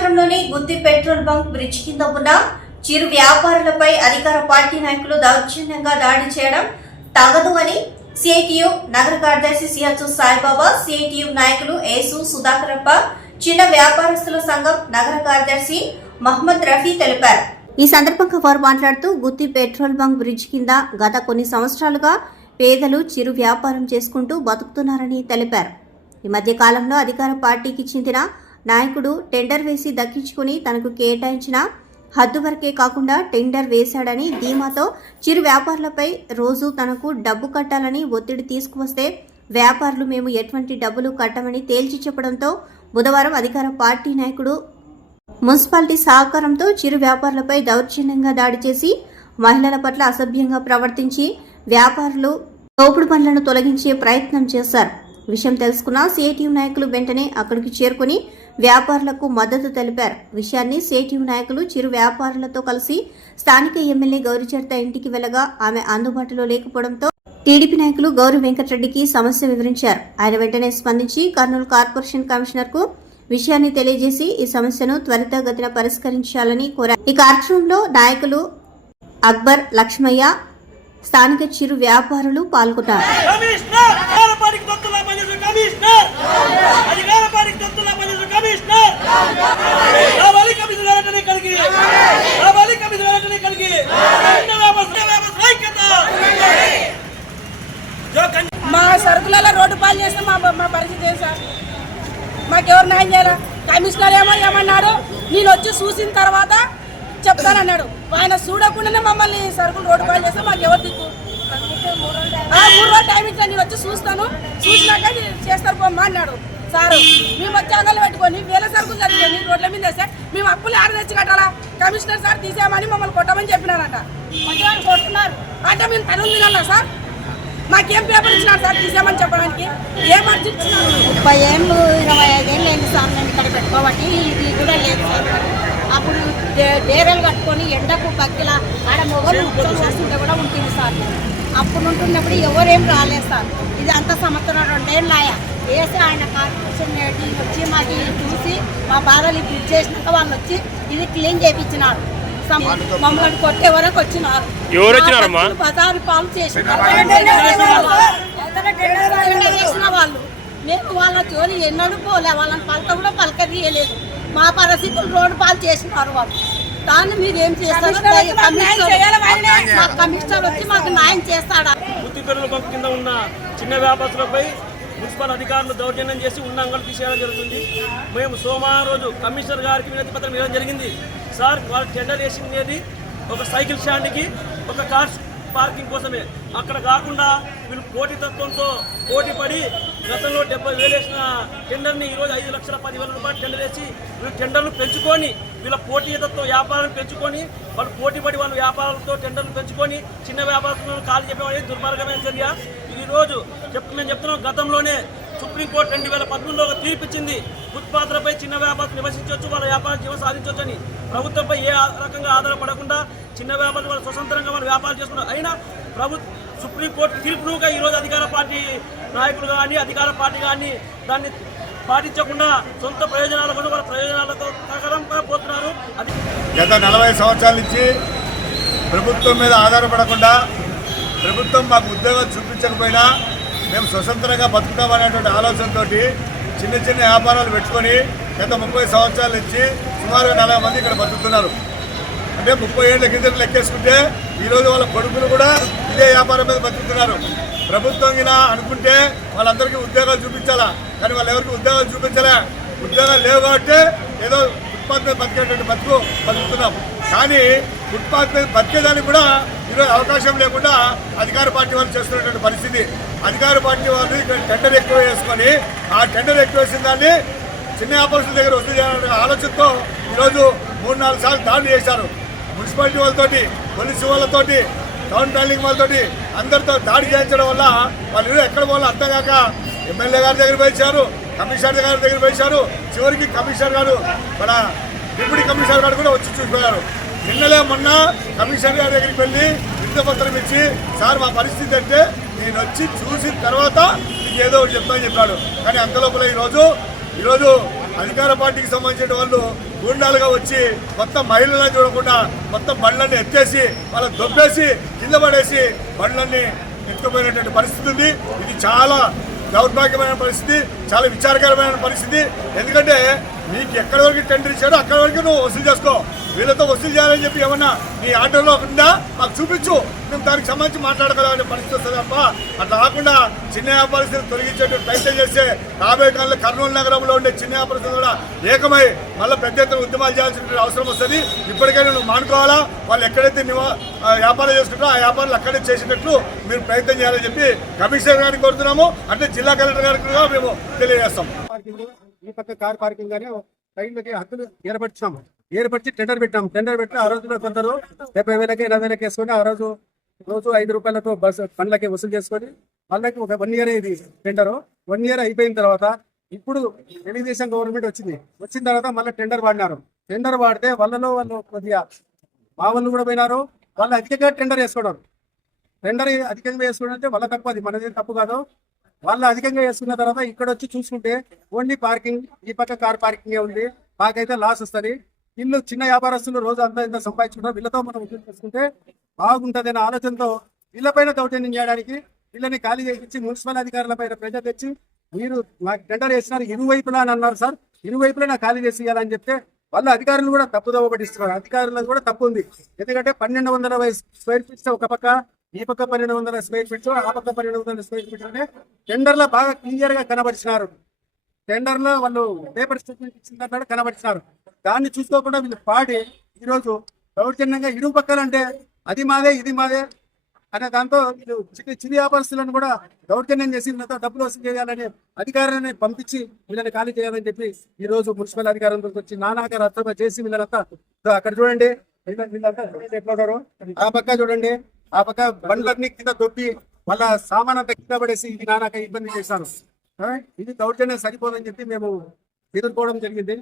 నగరంలోని గుత్తి petrol bunk bridge కింద ఉన్న చిరు వ్యాపారులపై అధికార పార్టీ నాయకులు దౌర్జన్యంగా దాడి చేయడం తగదు అని సిఐటియు నగర కార్యదర్శి సిహెచ్ సాయిబాబా సిఐటియు నాయకులు ఏసు సుధాకరప్ప చిన్న వ్యాపారస్తుల సంఘం నగర కార్యదర్శి మహమ్మద్ రఫీ తెలిపారు. ఈ సందర్భంగా వారు మాట్లాడుతూ గుత్తి పెట్రోల్ బంక్ బ్రిడ్జ్ కింద గత కొన్ని సంవత్సరాలుగా పేదలు చిరు వ్యాపారం చేసుకుంటూ బతుకుతున్నారని తెలిపారు. ఈ మధ్య కాలంలో అధికార పార్టీకి చెందిన నాయకుడు టెండర్ వేసి దక్కించుకుని తనకు కేటాయించిన హద్దు వరకే కాకుండా టెండర్ వేశాడని ధీమాతో చిరు వ్యాపారులపై రోజు తనకు డబ్బు కట్టాలని ఒత్తిడి తీసుకువస్తే వ్యాపారులు మేము ఎటువంటి డబ్బులు కట్టమని తేల్చి చెప్పడంతో బుధవారం అధికార పార్టీ నాయకుడు మున్సిపాలిటీ సహకారంతో చిరు వ్యాపారులపై దౌర్జన్యంగా దాడి చేసి మహిళల పట్ల అసభ్యంగా ప్రవర్తించి వ్యాపారులు తోపుడు పనులను తొలగించే ప్రయత్నం చేశారు. విషయం తెలుసుకున్న సిఐటియు నాయకులు వెంటనే అక్కడికి చేరుకుని వ్యాపారులకు మద్దతు తెలిపారు. విషయాన్ని సేటివ్ నాయకులు చిరు వ్యాపారులతో కలిసి స్థానిక ఎమ్మెల్యే గౌరిచరిత ఇంటికి వెళ్ళగా ఆమె అందుబాటులో లేకపోవడంతో టీడీపీ నాయకులు గౌరి వెంకటరెడ్డికి సమస్య వివరించారు. ఆయన వెంటనే స్పందించి కర్నూలు కార్పొరేషన్ కమిషనర్కు విషయాన్ని తెలియజేసి ఈ సమస్యను త్వరితగతిన పరిష్కరించాలని కోరారు. ఈ కార్యక్రమంలో నాయకులు అక్బర్ లక్ష్మయ్య స్థానిక చిరు వ్యాపారులు పాల్గొన్నారు మా సరుకులలో రోడ్డు పాలు చేస్తే మా మా పరిస్థితి ఏం సార్? మాకెవరు న్యాయం చేయాలి? కమిషనర్ ఏమో ఏమన్నాడు? నేను వచ్చి చూసిన తర్వాత చెప్తానన్నాడు. ఆయన చూడకుండానే మమ్మల్ని సరుకులు రోడ్డు పాలు చేస్తే మాకు ఎవరు దిక్కు? ఆ, మూడు రోజులు టైం ఇచ్చిన నేను వచ్చి చూస్తాను. చూసినాక చేస్తారు పోమ్మా అన్నాడు. సారు మేము వచ్చి అంగలు పెట్టుకొని వేల సరుకులు జరిగింది రోడ్ల మీద వేస్తే మేము అప్పులు ఆడ తెచ్చి కట్టాలా? కమిషనర్ సార్ తీసేయమని మమ్మల్ని కొట్టమని చెప్పినారంట. మంచిగా కొట్టున్నారు అంటే మేము తనులు తినాలా సార్? మాకేం పేపర్ ఇచ్చినారు సార్ తీసామని చెప్పడానికి? ఏం అర్జీ ఇచ్చినారు? ముప్పై ఏళ్ళు ఇరవై ఐదేళ్ళు అయింది సార్ నేను ఇక్కడ పెట్టుకోబట్టి ఇది కూడా లేదు సార్. డేరెలు కట్టుకొని ఎండకు బక్కిల ఆడ మొగలు కూర్చొని వస్తుంటే కూడా ఉంటుంది సార్. అప్పుడు ఉంటున్నప్పుడు ఎవరేం రాలేదు సార్. ఇది అంత సంవత్సరం రెండేళ్ళు ఆయా వేసి ఆయన కార్పొరేషన్ వచ్చి మాకు ఇది చూసి మా బాధలు ఇప్పుడు చేసినాక వాళ్ళు వచ్చి ఇది క్లీన్ చేయించినారు మమ్మల్ని కొట్టే వరకు వచ్చినారు. ఎవరు వచ్చినారమ్మా? బజారు పాలు చేసినారు చేసిన వాళ్ళు. మేము వాళ్ళ జోలి ఎన్నడూ పోలే. వాళ్ళని పలక కూడా పలకరియలేదు మా పరిస్థితులు రోడ్డు పాలు చేసినారు వాళ్ళు. దాన్ని మీరు ఏం చేస్తారు కమిషనర్ వచ్చి మాకు న్యాయం చేయాలి ఆయనే. మా కమిషనర్ వచ్చి మాకు న్యాయం చేస్తాడా? బంక్ కింద ఉన్న చిన్న వ్యాపారులపై మున్సిపల్ అధికారులు దౌర్జన్యం చేసి ఉన్న అంగలు తీసేయడం జరుగుతుంది. మేము సోమవారం రోజు కమిషనర్ గారికి వినతి పత్రం ఇవ్వడం జరిగింది. సార్ వాళ్ళు టెండర్ వేసింది ఒక సైకిల్ స్టాండ్కి ఒక కార్ పార్కింగ్ కోసమే. అక్కడ కాకుండా వీళ్ళు పోటీతత్వంతో పోటీ పడి గతంలో డెబ్బై వేలు వేసిన టెండర్ని ఈరోజు ఐదు లక్షల పదివేల రూపాయలు టెండర్ వేసి వీళ్ళు టెండర్లు పెంచుకొని వీళ్ళ పోటీతత్వం వ్యాపారం పెంచుకొని వాళ్ళు పోటీ పడి వాళ్ళ వ్యాపారాలతో టెండర్లు పెంచుకొని చిన్న వ్యాపారస్తులను కాలు చెప్పడం దుర్మార్గమైన చర్య ఈరోజు చెప్ మేము చెప్తున్నాం గతంలోనే సుప్రీంకోర్టు రెండు వేల పదమూడులో ఒక తీర్పు ఇచ్చింది ఉత్పాదనపై చిన్న వ్యాపారులు నివసించవచ్చు వాళ్ళ వ్యాపారం జీవనం సాధించవచ్చు అని ప్రభుత్వంపై ఏ రకంగా ఆధారపడకుండా చిన్న వ్యాపారులు వాళ్ళు స్వతంత్రంగా వాళ్ళు వ్యాపారం చేసుకున్నారు అయినా ప్రభు సుప్రీంకోర్టు తీర్పునుగా ఈరోజు అధికార పార్టీ నాయకులు కానీ అధికార పార్టీ కానీ దాన్ని పాటించకుండా సొంత ప్రయోజనాల కోసం వాళ్ళ ప్రయోజనాలతో సహకారంగా పోతున్నారు. అది గత నలభై సంవత్సరాల నుంచి ప్రభుత్వం మీద ఆధారపడకుండా ప్రభుత్వం మాకు ఉద్యోగం చూపించకపోయినా మేము స్వతంత్రంగా బతుకుతామనేటువంటి ఆలోచనతో చిన్న చిన్న వ్యాపారాలు పెట్టుకొని గత ముప్పై సంవత్సరాల నుంచి సుమారు నలభై మంది ఇక్కడ బతుకుతున్నారు. అంటే ముప్పై ఏళ్ళ కింద లెక్కేసుకుంటే ఈరోజు వాళ్ళ కొడుకులు కూడా ఇదే వ్యాపారం మీద బతుకుతున్నారు. ప్రభుత్వం అనుకుంటే వాళ్ళందరికీ ఉద్యోగాలు చూపించాలా? కానీ వాళ్ళు ఎవరికి ఉద్యోగాలు చూపించలే? ఉద్యోగాలు లేవు కాబట్టి ఏదో ఫుట్పాత్ మీద బతికేటువంటి బతుకు బతుకుతున్నాం. కానీ ఫుట్పాత్ మీద బతికేదానికి కూడా ఈరోజు అవకాశం లేకుండా అధికార పార్టీ వాళ్ళు చేస్తున్నటువంటి పరిస్థితి. అధికార పార్టీ వాళ్ళు ఇక్కడ టెండర్ ఎక్కువ వేసుకొని ఆ టెండర్ ఎక్కువ వేసిన దాన్ని చిన్న వ్యాపారస్తుల దగ్గర వసూలు చేయాలనే ఆలోచనతో ఈరోజు మూడు నాలుగు సార్లు దాడులు చేశారు. మున్సిపాలిటీ వాళ్ళతోటి పోలీసు వాళ్ళతోటి టౌన్ ప్లానింగ్ వాళ్ళతోటి అందరితో దాడి చేయించడం వల్ల వాళ్ళు ఎక్కడ పోవాలో అర్థం కాక ఎమ్మెల్యే గారి దగ్గర పోయించారు కమిషనర్ గారి దగ్గర పోయించారు చివరికి కమిషనర్ గారు మన డిప్యూటీ కమిషనర్ గారు కూడా వచ్చి చూసిపోయారు. నిన్నలే మొన్న కమిషనర్ గారి దగ్గరికి వెళ్ళి వింతపత్రం ఇచ్చి సార్ మా పరిస్థితి అంటే నేను వచ్చి చూసిన తర్వాత మీకు ఏదో ఒకటి చెప్తానని చెప్పాడు. కానీ అంతలోపల ఈరోజు ఈరోజు అధికార పార్టీకి సంబంధించిన వాళ్ళు గూండాలుగా వచ్చి మొత్తం మహిళలను చూడకుండా మొత్తం బండ్లన్నీ ఎత్తేసి వాళ్ళని దొబ్బేసి కింద పడేసి బండ్లన్నీ ఎత్తుకుపోయినటువంటి పరిస్థితి ఉంది. ఇది చాలా దౌర్భాగ్యమైన పరిస్థితి చాలా విచారకరమైన పరిస్థితి. ఎందుకంటే నీకు ఎక్కడి వరకు టెండర్ ఇచ్చాడో అక్కడి వరకు నువ్వు వసూలు చేసుకో. వీళ్ళతో వసూలు చేయాలని చెప్పి ఏమన్నా నీ ఆర్డర్లో ఉందా? మాకు చూపించు. మేము దానికి సంబంధించి మాట్లాడగలమనే పరిస్థితి వస్తుంది తప్ప అట్లా కాకుండా చిన్న వ్యాపారస్తులు తొలగించేటువంటి ప్రయత్నం చేస్తే రాబోయే కాలంలో కర్నూలు నగరంలో ఉండే చిన్న వ్యాపారస్తులు కూడా ఏకమై మళ్ళీ పెద్ద ఎత్తున ఉద్యమాలు చేయాల్సిన అవసరం వస్తుంది. ఇప్పటికైనా నువ్వు మానుకోవాలా? వాళ్ళు ఎక్కడైతే నివా ఆ వ్యాపారం చేసుకుంటారో ఆ వ్యాపారాలు అక్కడే చేసినట్లు మీరు ప్రయత్నం చేయాలని చెప్పి కమిషనర్ గారిని కోరుతున్నాము. అంటే జిల్లా కలెక్టర్ గారికి కూడా మేము తెలియజేస్తాం. ఈ పక్క కార్ పార్కింగ్ కానీ రైళ్ళకి హద్దులు ఏర్పరిచాము. ఏర్పరిచి టెండర్ పెట్టాం టెండర్ పెట్టి ఆ రోజులో కొందరు డెబ్బై వేలకి ఎనభై వేలకి వేసుకొని ఆ రోజు రోజు ఐదు రూపాయలతో బస్ పండ్లకి వసూలు చేసుకొని వాళ్ళకి ఒక వన్ ఇయర్ ఇది టెండర్ వన్ ఇయర్ అయిపోయిన తర్వాత ఇప్పుడు తెలుగుదేశం గవర్నమెంట్ వచ్చింది. వచ్చిన తర్వాత మళ్ళీ టెండర్ వాడినారు. టెండర్ వాడితే వాళ్ళలో వాళ్ళు కొద్దిగా మా వాళ్ళు కూడా పోయినారు. వాళ్ళు అధికంగా టెండర్ వేసుకున్నారు టెండర్ అధికంగా వేసుకోవడం అంటే వాళ్ళ తప్పు అది. మనది తప్పు కాదు వాళ్ళు అధికంగా వేసుకున్న తర్వాత ఇక్కడ వచ్చి చూసుకుంటే ఓన్లీ పార్కింగ్ ఈ పక్క కార్ పార్కింగ్ ఉంది. మాకైతే లాస్ వస్తుంది. ఇల్లు చిన్న వ్యాపారస్తులు రోజు అంతా ఇంత సంపాదించుకుంటారు. వీళ్ళతో మనం ఉద్యోగం చేసుకుంటే బాగుంటుంది అనే ఆలోచనతో వీళ్ళపైన దౌర్జన్యం చేయడానికి వీళ్ళని ఖాళీ చేయించి మున్సిపల్ అధికారుల పైన ప్రెజర్ తెచ్చి మీరు మాకు టెండర్ వేసినారు ఇరువైపులా అని అన్నారు సార్. ఇరువైపులా నాకు ఖాళీ చేసి ఇవ్వాలని చెప్తే వాళ్ళ అధికారులు కూడా తప్పుదోవ పట్టిస్తున్నారు. అధికారులకు కూడా తప్పు ఉంది. ఎందుకంటే పన్నెండు వందల స్క్వేర్ ఫీట్స్ ఒక పక్క ఈ పక్క పన్నెండు వందల స్క్వేర్ ఫీట్స్ ఆ పక్క పన్నెండు వందల స్క్వేర్ ఫీట్స్ అంటే టెండర్లో బాగా క్లియర్గా కనబరిచినారు టెండర్లో వాళ్ళు పేపర్ స్టేట్మెంట్ ఇచ్చిన కనబరిచినారు దాన్ని చూసుకోకుండా వీళ్ళు పాడి ఈరోజు దౌర్జన్యంగా ఇరు పక్కలంటే అది మాదే ఇది మాదే అనే దాంతో వీళ్ళు చిన్న చిరు వ్యాపారస్తులను కూడా దౌర్జన్యం చేసి వీళ్ళతో డబ్బులు వసూలు చేయాలని అధికారాన్ని పంపించి వీళ్ళని ఖాళీ చేయాలని చెప్పి ఈ రోజు మున్సిపల్ అధికారులతో వచ్చి నానాక అర్థంగా చేసి వీళ్ళంతా అక్కడ చూడండి. వీళ్ళంతా చూడండి ఆ పక్క చూడండి. ఆ పక్క బండ్లన్నీ కింద దొబ్బి మళ్ళా సామాన్ అంతా కింద పడేసి ఇది నానాక ఇబ్బంది చేశాను ఆ? ఇది దౌర్జన్యం సరిపోదని చెప్పి మేము ఎదుర్కోవడం జరిగింది